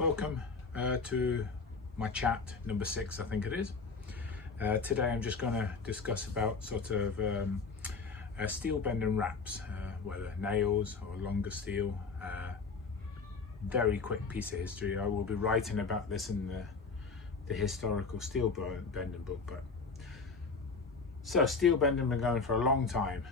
Welcome to my chat number 6, I think it is. Today I'm just going to discuss about sort of steel bending wraps, whether nails or longer steel. Very quick piece of history. I will be writing about this in the historical steel bending book. But so steel bending been going for a long time,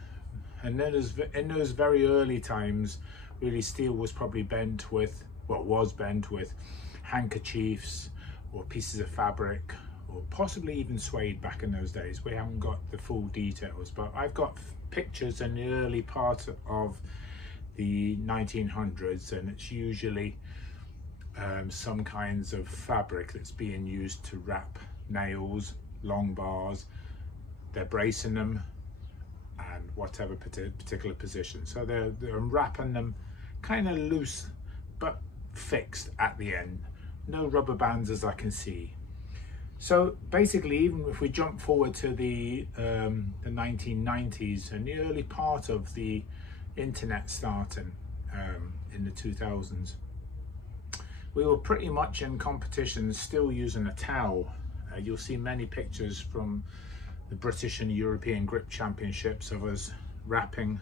and then in those very early times, really steel was probably bent with, well, was bent with handkerchiefs or pieces of fabric, or possibly even suede back in those days. We haven't got the full details, but I've got pictures in the early part of the 1900s, and it's usually some kinds of fabric that's being used to wrap nails, long bars. They're bracing them and whatever particular position. So they're wrapping them kind of loose but fixed at the end. No rubber bands as I can see. So basically, even if we jump forward to the 1990s and the early part of the internet starting in the 2000s, we were pretty much in competitions still using a towel. You'll see many pictures from the British and European grip championships of us wrapping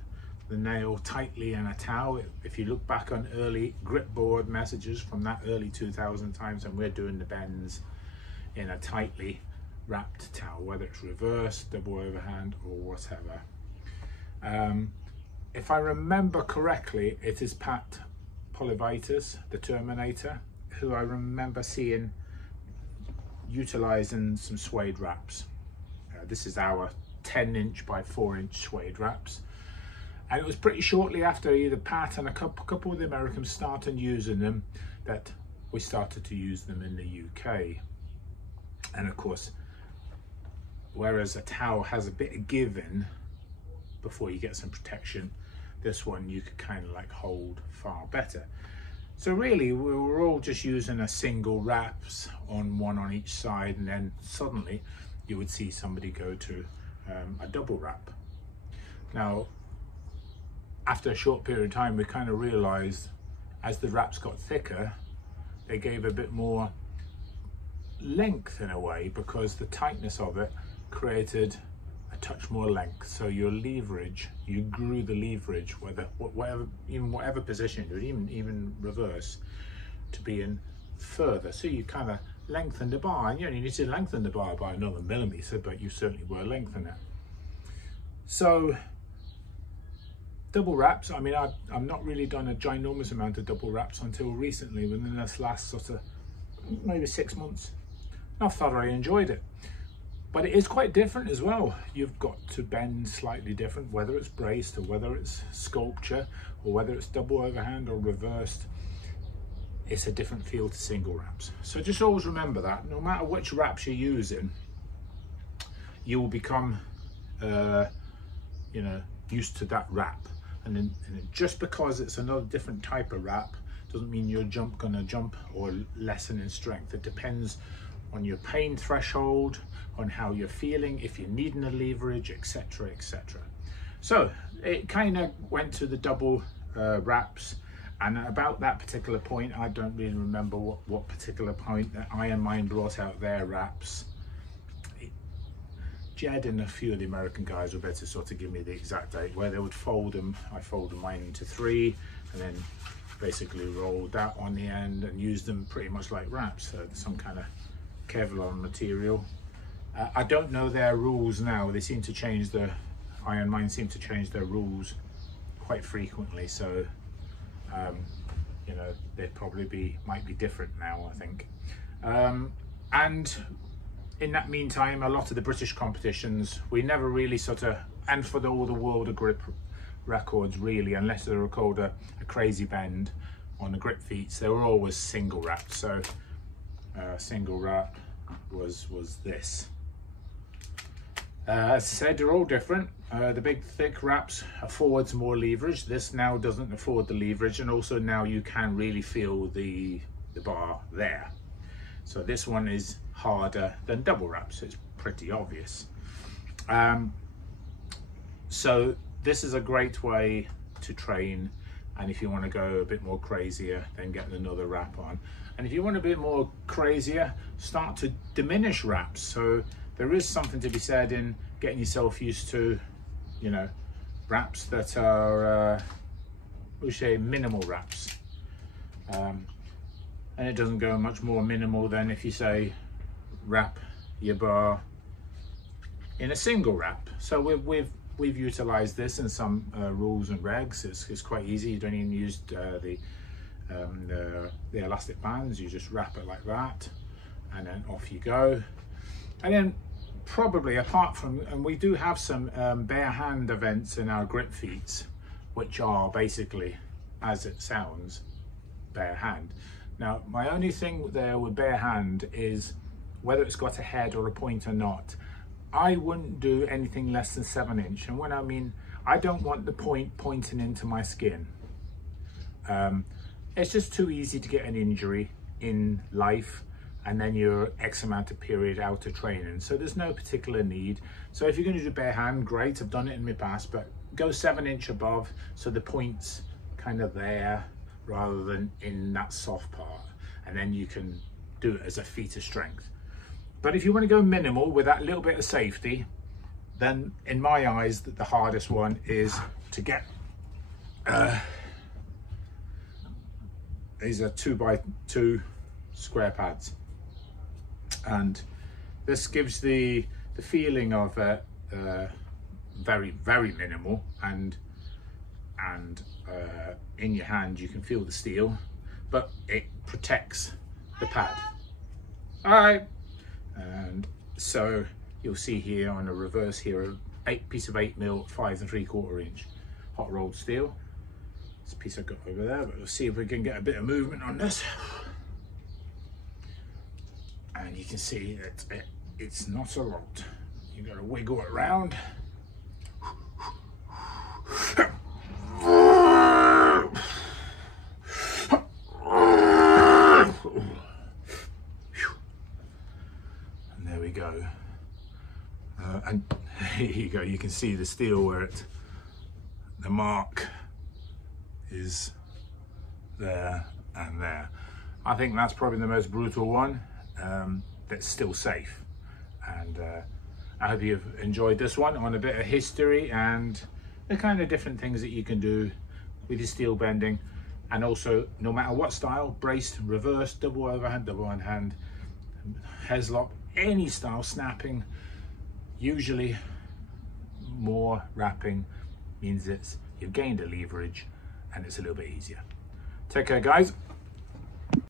the nail tightly in a towel. If you look back on early grip board messages from that early 2000 times, and we're doing the bends in a tightly wrapped towel, whether it's reverse, double overhand or whatever. If I remember correctly, it is Pat Polivitis, the Terminator, who I remember seeing utilizing some suede wraps. This is our 10" by 4" suede wraps. And it was pretty shortly after either Pat and a couple of the Americans started using them that we started to use them in the UK. And of course, whereas a towel has a bit of give in before you get some protection, this one you could kind of like hold far better. So really we were all just using a single wraps on one on each side, and then suddenly you would see somebody go to a double wrap. Now, after a short period of time, we kind of realized as the wraps got thicker, they gave a bit more length in a way, because the tightness of it created a touch more length. So your leverage, you grew the leverage, whatever position you do, even reverse, to be in further. So you kind of lengthened the bar, and you only need to lengthen the bar by another millimeter, but you certainly were lengthening it. So double wraps, I mean, I've not really done a ginormous amount of double wraps until recently, within this last sort of maybe 6 months. I thought I enjoyed it, but it is quite different as well. You've got to bend slightly different, whether it's braced or whether it's sculpture or whether it's double overhand or reversed. It's a different feel to single wraps. So just always remember that no matter which wraps you're using, you will become used to that wrap. And just because it's another different type of wrap doesn't mean you're gonna jump or lessen in strength. It depends on your pain threshold, on how you're feeling, if you're needing a leverage, etc, etc. So it kind of went to the double wraps, and about that particular point, I don't really remember what particular point that Iron Mine brought out their wraps. Jed and a few of the American guys were better to sort of give me the exact date where they would fold them. I folded mine into 3 and then basically rolled that on the end and used them pretty much like wraps, so some kind of Kevlar material. I don't know their rules now. They seem to change Iron Mine seem to change their rules quite frequently, so they'd probably might be different now, I think. And in that meantime, a lot of the British competitions, we never really and for all the world of grip records really, unless they record a crazy bend on the grip feet, they were always single wraps. So single wrap was this. As I said, they're all different. The big thick wraps affords more leverage. This now doesn't afford the leverage, and also now you can really feel the bar there. So this one is harder than double wraps. It's pretty obvious. So this is a great way to train And if you want to go a bit more crazier, then get another wrap on. And if you want a bit more crazier, start to diminish wraps. So there is something to be said in getting yourself used to, you know, wraps that are, we say minimal wraps. And it doesn't go much more minimal than if you say wrap your bar in a single wrap. So we've utilized this in some rules and regs. It's quite easy. You don't even use the elastic bands. You just wrap it like that, and then off you go. And then probably apart from, and we do have some bare hand events in our grip feats, which are basically, as it sounds, bare hand. Now, my only thing there with bare hand is whether it's got a head or a point or not. I wouldn't do anything less than 7 inch. And when I mean, I don't want the point pointing into my skin. It's just too easy to get an injury in life, and then you're X amount of period out of training. So there's no particular need. So if you're going to do bare hand, great. I've done it in my past, but go 7 inch above, so the point's kind of there rather than in that soft part. And then you can do it as a feat of strength. But if you want to go minimal with that little bit of safety, then in my eyes, the hardest one is to get, these are 2x2 square pads. And this gives the feeling of very, very minimal, and in your hand you can feel the steel, but it protects the pad. All right. And so you'll see here on the reverse here a piece of 8mm 5 3/4 inch hot rolled steel. This piece I've got over there, but we'll see if we can get a bit of movement on this. And you can see that it's not a lot. You've got to wiggle it around. Go, and here you go. You can see the steel where the mark is there and there. I think that's probably the most brutal one, that's still safe. And I hope you've enjoyed this one on a bit of history and the kind of different things that you can do with your steel bending. And also, no matter what style, braced, reverse, double overhand, double underhand, headlock, any style, snapping, usually more wrapping means you've gained a leverage and it's a little bit easier. Take care, guys.